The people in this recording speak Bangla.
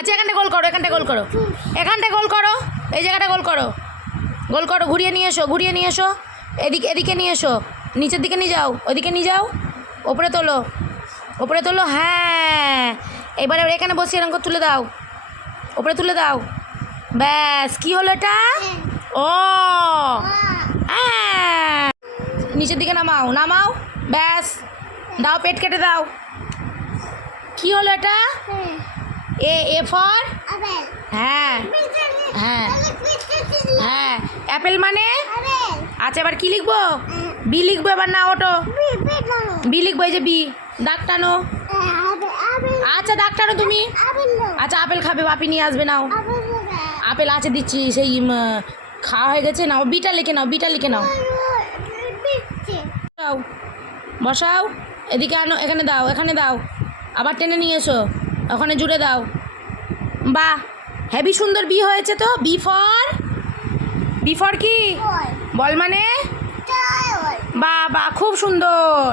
আচ্ছা এখানটা গোল করো, এখানটা গোল করো। এখানটা গোল করো, এই জায়গাটা গোল করো। গোল করো, ঘুরিয়ে নিয়ে এসো, ঘুরিয়ে নিয়ে এসো। এদিকে এদিকে নিয়ে এসো, নিচের দিকে নিয়ে যাও ওদিকে নিয়ে যাও, ওপরে তোলো ওপরে তোলো হ্যাঁ। এবারে এখানে বসে এরকম তুলে দাও, ওপরে তুলে দাও। ব্যাস, কি হলো এটা? ও। হ্যাঁ। নিচের দিকে নামাও নামাও, ব্যাস, দাও, পেট কেটে দাও। কি হলো এটা? এ এ ফর হ্যাঁ। হ্যাঁ। হ্যাঁ। অ্যাপেল মানে? আচ্ছা এবার কি লিখব? বি লিখব এবার না ওটো? বি লিখব এই যে বি। দাগ টানো। আচ্ছা দাগ টানো তুমি। আচ্ছা আপেল খাবে বাপি নিয়ে আসবে নাও। আপেল আছে দিচ্ছি সেই খাওয়া হয়ে গেছে। নাও বিটা লিখে নাও বিটা লিখে নাও। বসাও। এদিকে আনো এখানে দাও এখানে দাও। আবার টেনে নিয়ে এসো। ওখানে জুড়ে দাও। বাহ হেভি সুন্দর বি হয়েছে তো বি ফর? বি ফর কি? বল। মানে? বা বা খুব সুন্দর।